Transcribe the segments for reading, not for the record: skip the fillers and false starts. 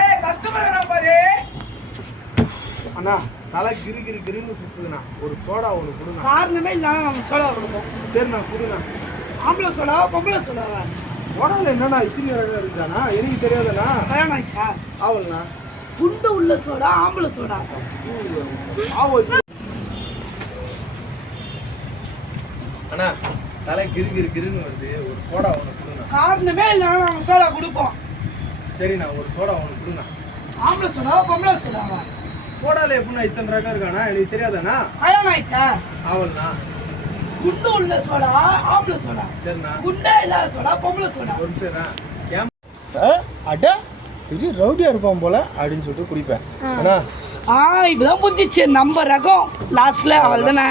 ஏய் கஸ்டமர் பாரு. அண்ணா தலை கிருன்னு சுத்துதுண்ணா. ஒரு சோடா ஒன்று கொடுங்க. காரணமே இல்லாம நம்ம சோடா கொடுப்போம். சரிண்ணா கொடுங்க. ஆம்பளை சோடாவா பொம்பளை சோடாவா? சோடாவில் என்னண்ணா இத்தனை ரகம் இருக்குதாண்ணா? எனக்கு தெரியாதுண்ணா. கல்யாணம் ஆயிடுச்சா? ஆவல்ண்ணா. குண்டு உள்ள சோடா ஆம்பளை சோடா? அண்ணா தலை கிருன்னு வருது. ஒரு சோடா ஒன்று கொடுங்க. காரணமே இல்லாம நம்ம சோடா கொடுப்போம். சரிண்ணா ஒரு சோடா ஒன்று கொடுங்க. ஆம்பளை சோடாவா பொம்பளை சோடாவா? சோடாவில் எப்படிண்ணா இத்தனை ரகம் இருக்காண்ணா? எனக்கு தெரியாதாண்ணா. கல்யாணம் ஆயிடுச்சா? ஆவல்ண்ணா. குண்டு உள்ள சோடா ஆம்பளை சோடா? சரிண்ணா. குண்டே இல்லாத சோடா பொம்பளை சோடா? ஒரு சரிண்ணா. அட பெரிய ரவுடியா இருப்பான் போல அப்படின்னு சொல்லிட்டு குடிப்பேன். அண்ணா இப்பதான் புரிஞ்சிச்சு நம்ம ரகம் லாஸ்ட்ல அவள் தானே.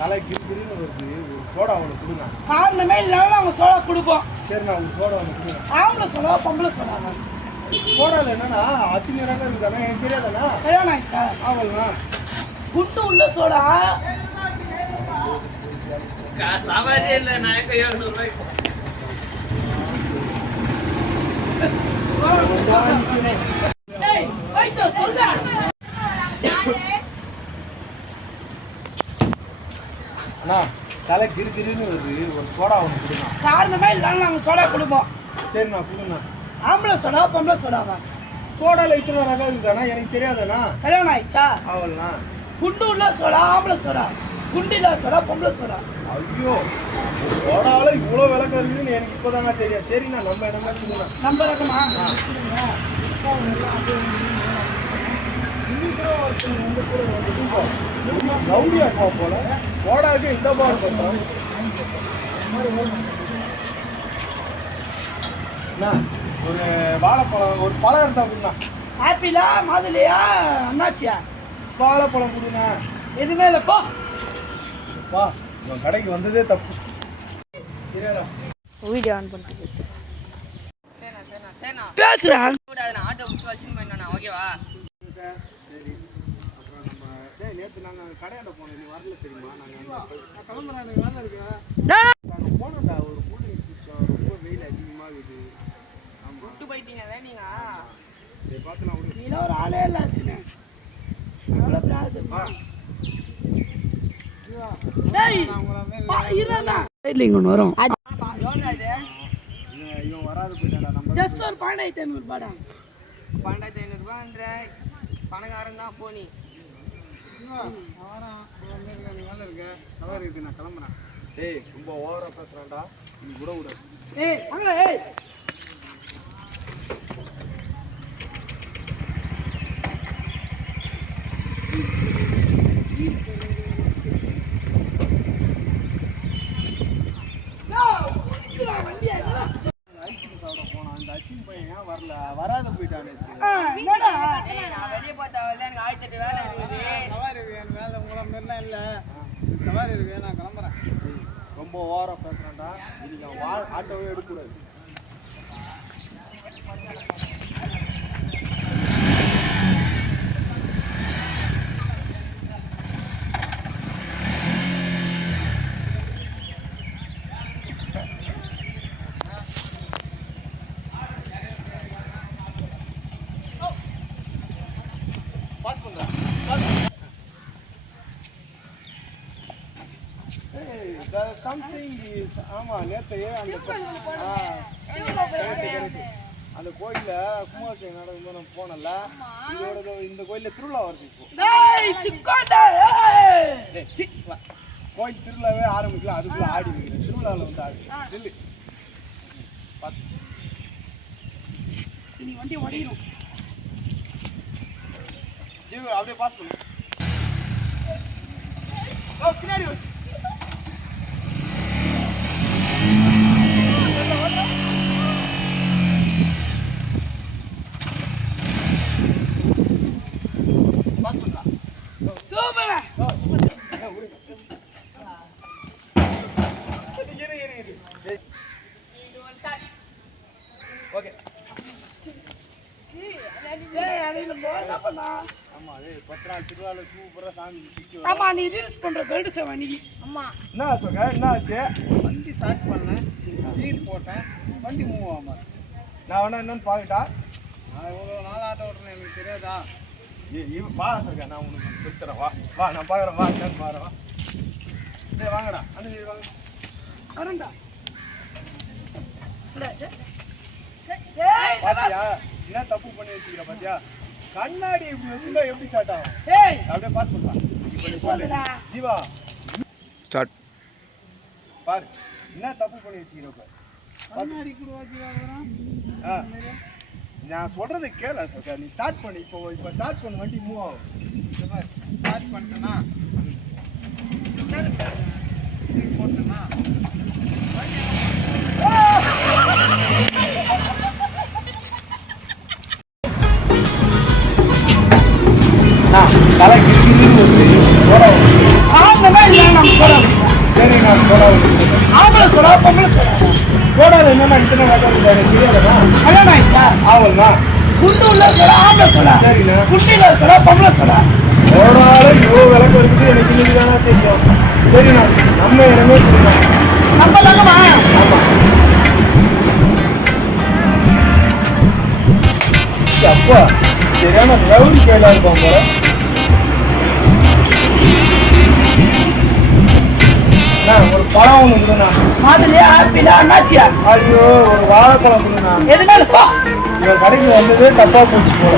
தலை கிருன்னு வருது. ஒரு சோடா ஒன்று கொடுங்க. காரணமே இல்லாம நாங்க சோடா கொடுப்போம். சரிண்ணா ஒரு சோடா ஒன்று கொடுங்க. ஆம்பளை சோடாவா பொம்பளை சோடாவா? சோடாவில் என்னன்னா அத்தனை ரகம் இருக்குதாண்ணா? எனக்கு தெரியாதாண்ணா. கல்யாணம் ஆயிடுச்சா? ஆவல்ண்ணா. குண்டு உள்ள சோடா சவாரியே இல்லை. நான் 700 ரூபாய்க்கு அண்ணா தலை கிருன்னு வருது. ஒரு சோடா ஒன்று கொடுங்க. காரணமே இல்லாம நாங்க சோடா கொடுப்போம். சரிண்ணா கொடுங்கண்ணா. ஆம்பளை சோடா பொம்பளை சோடாவா? சோடாவில் இத்தனை ரகம் இருக்குதாண்ணா? எனக்கு தெரியாதாண்ணா. கல்யாணம் ஆயிடுச்சா? ஆவல்ண்ணா. குண்டு உள்ள சோடா ஆம்பளை சோடா? குண்டு இல்லாத சோடா பொம்பளை சோடா? ஐயோ சோடாவில் இவ்வளோ விளக்கம் இருக்குதுன்னு எனக்கு இப்போதாண்ணா தெரியும். சரிண்ணா நம்ம இடமா சொல்லுண்ணா. நம்ம ரகமா? ரவுடியா இருப்பா போல. சோடாவுக்கு இந்த பாரு பார்த்தோம். ஒரு வாழைப்பழம் ஒரு பழம் இருந்தா கொடுண்ணா. ஆப்பிளா மாதுளையா அண்ணாச்சியா? வாழைப்பழம் கொடுண்ணா. எதுவுமே இல்லப்பா. வா உன் கடைக்கு வந்ததே தப்பு. வீடியோ ஆன் பண்ணிட்டு பேசுறேன். ஆட்டோ முடிச்சு வச்சுன்னு போயிடணும். ஓகேவா? சரி அப்புறம் நம்ம நேற்று நாங்கள் கடையாண்ட போனோம். நீ வரல தெரியுமா? நாங்கள் கிளம்புறேன். எனக்கு வேலை இருக்கு. நாங்கள் போனோம்டா. ஒரு கூல்ட்ரிங்க்ஸ் குடிச்சோம். ரொம்ப வெயில் அதிகமாக இருக்குது. ஆமாம் விட்டு போயிட்டீங்க நீங்க. சரி பார்த்துலாம் விடு. நீலாம் ஒரு ஆளே இல்லை அசினு. எவ்வளோ பிராதுமா? ஒன்று வரும். இவன் வராது போயிட்டாடா. நம்ம ஜஸ்ட் ஒரு 1500 ரூபாடா. 1500 ரூபான்ற பணக்காரன் தான் போனி. வேலை இருக்க சவாரி இருக்கு. நான் கிளம்புறேன். ஏய் ரொம்ப ஓவரா பேசுறான்டா. நீ கூட விட. ஏய் அங்க ஏய் ஐஸ்கிரீம் சாப்பிட போனான். இந்த அஸ்வின் பையன் ஏன் வரல? வராது போயிட்டானே. நான் வெளியே பார்த்தா எனக்கு 1008 வேலை இருக்குது. சவாரி இருக்கு. வேலை உங்களை மாரிலாம் இல்லை. சவாரி இருக்கு. நான் கிளம்புறேன். ரொம்ப ஓவரா பேசுறான்டா. இன்னைக்கு அவன் ஆட்டோவே எடுக்கக்கூடாது. ஆமா நேற்று அந்த கோயில கும்பாபிஷேகம் நடக்கும்போது நம்ம போனல. இதோட இந்த கோயில திருவிழா வருது. இப்போ கோயில் திருவிழாவே ஆரம்பிக்கலாம். அதுக்குள்ள ஆடி வைக்கிறேன். திருவிழாவில் வந்து ஆடி நெல்லு வண்டி ஓடிடும். ஜீவ் அப்படியே பாஸ் பண்ணு. பின்னாடி ஓகே. ஆமா அது 10 நாள் திருவிழாவில் சூப்பராக சாமி சுற்றி ஆமா நீ ரீல்ஸ் பண்ற கருடு சேவா நீ அம்மா என்ன அசோகா என்ன ஆச்சு வண்டி ஸ்டார்ட் பண்ணேன் கீர் போட்டேன் வண்டி மூவ் ஆகாம நான் வேணா என்னன்னு பார்க்கட்டா நான் இவ்வளோ நாள் ஆட்டோ ஓட்டுறேன் எனக்கு தெரியாதா வா அசோகா நான் உனக்கு சொல்லித்தரேன் வா நான் பார்க்குறேன் வா என்னன்னு பாரு வா டேய் வாங்கடா அந்த சைடு வாங்க வரண்டா பாத்தியா என்ன தப்பு பண்ணி வச்சுக்கிற பாத்தியா கண்ணாடி இப்படி வச்சுருந்தா எப்படி ஸ்டார்ட் ஆகும் ஏய் அப்படியே பாஸ் பண்ணலாம் இப்போ நீ சொல்லு ஜீவா ஸ்டார்ட் பாரு என்ன தப்பு பண்ணி வச்சுக்கிறப்ப கண்ணாடி கூட ஆ நான் சொல்றதை கேள சோகா நீ ஸ்டார்ட் பண்ணி இப்போ ஸ்டார்ட் பண்ண வண்டி மூவ் ஆகும் ஸ்டார்ட் பண்ணிட்டேன்னா போட்டேன்னா தலை ஆம்பளை இல்ல நம்ம சொல்றோம் சரி நான் சோடா ஆம்பளை சொல்றா பொம்பளை சொல்றா சோடாவில் என்னன்னா இத்தனை ரகம் இருக்காரு தெரியாதா கல்யாணம் ஆயிடுச்சா ஆவல்னா குண்டு உள்ள சொல்றா ஆம்பளை சொல்றா சரிண்ணா குட்டியில சொல்றா பொம்பளை சொல்றா சோடால இவ்வளோ விளக்கம் இருக்குது எனக்கு இன்னைக்கு தானே தெரியும் சரிண்ணா நம்ம இடமே கொடுங்க நம்ம தங்கமா ஆமாம் அப்பா சரியான ரவுண்ட் கேளா இருப்பாங்க ஒரு பழம் ஒன்று கொடுண்ணா மாதுளையா ஆப்பிளா அண்ணாச்சியா ஐயோ ஒரு வாழைப்பழம் கொடுண்ணா எதுனாலும் இவன் கடைக்கு வந்ததே தப்பா போச்சு போல